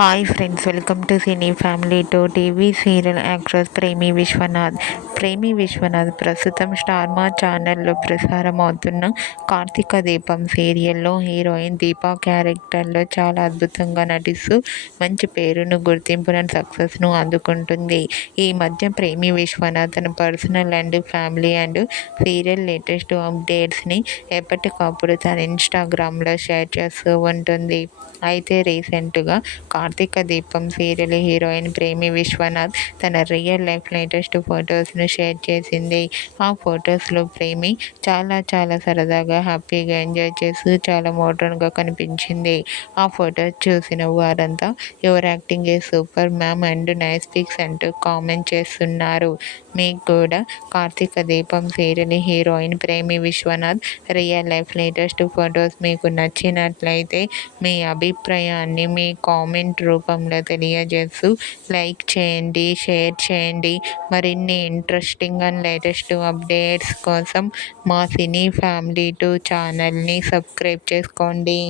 Hi friends, welcome to cine family to TV serial actress Premi Vishwanath. ప్రేమి విశ్వనాథ్ ప్రస్తుతం star మా ఛానల్లో ప్రసారం అవుతున్న కార్తీక దీపం సీరియల్లో హీరోయిన్ దీపా క్యారెక్టర్లో చాలా అద్భుతంగా నటిస్తూ మంచి పేరును, గుర్తింపును, సక్సెస్ను అందుకుంటుంది. ఈ మధ్య ప్రేమి విశ్వనాథ్ తన personal and family and serial latest అప్డేట్స్ని ఎప్పటికప్పుడు తన ఇన్స్టాగ్రామ్లో షేర్ చేస్తూ ఉంటుంది. అయితే రీసెంట్గా కార్తీక దీపం సీరియల్ హీరోయిన్ ప్రేమి విశ్వనాథ్ తన రియల్ లైఫ్ లేటెస్ట్ ఫొటోస్ను షేర్ చేసింది. ఆ ఫొటోస్లో ప్రేమి చాలా సరదాగా, హ్యాపీగా ఎంజాయ్ చేస్తూ చాలా మోడర్న్గా కనిపించింది. ఆ ఫొటోస్ చూసిన వారంతా your acting a super ma'am and nice pics అంటూ కామెంట్ చేస్తున్నారు. మీకు కూడా Karthika Deepam serial heroine Premi Vishwanath real life latest photos మీకు నచ్చినట్లయితే మీ అభిప్రాయాన్ని మీ కామెంట్ రూపంలో తెలియజేస్తూ లైక్ చేయండి, షేర్ చేయండి. మరిన్ని ఇంట్రెస్టింగ్ అండ్ లేటెస్ట్ అప్డేట్స్ కోసం మా సినీ ఫ్యామిలీ 2 ఛానల్ని సబ్స్క్రైబ్ చేసుకోండి.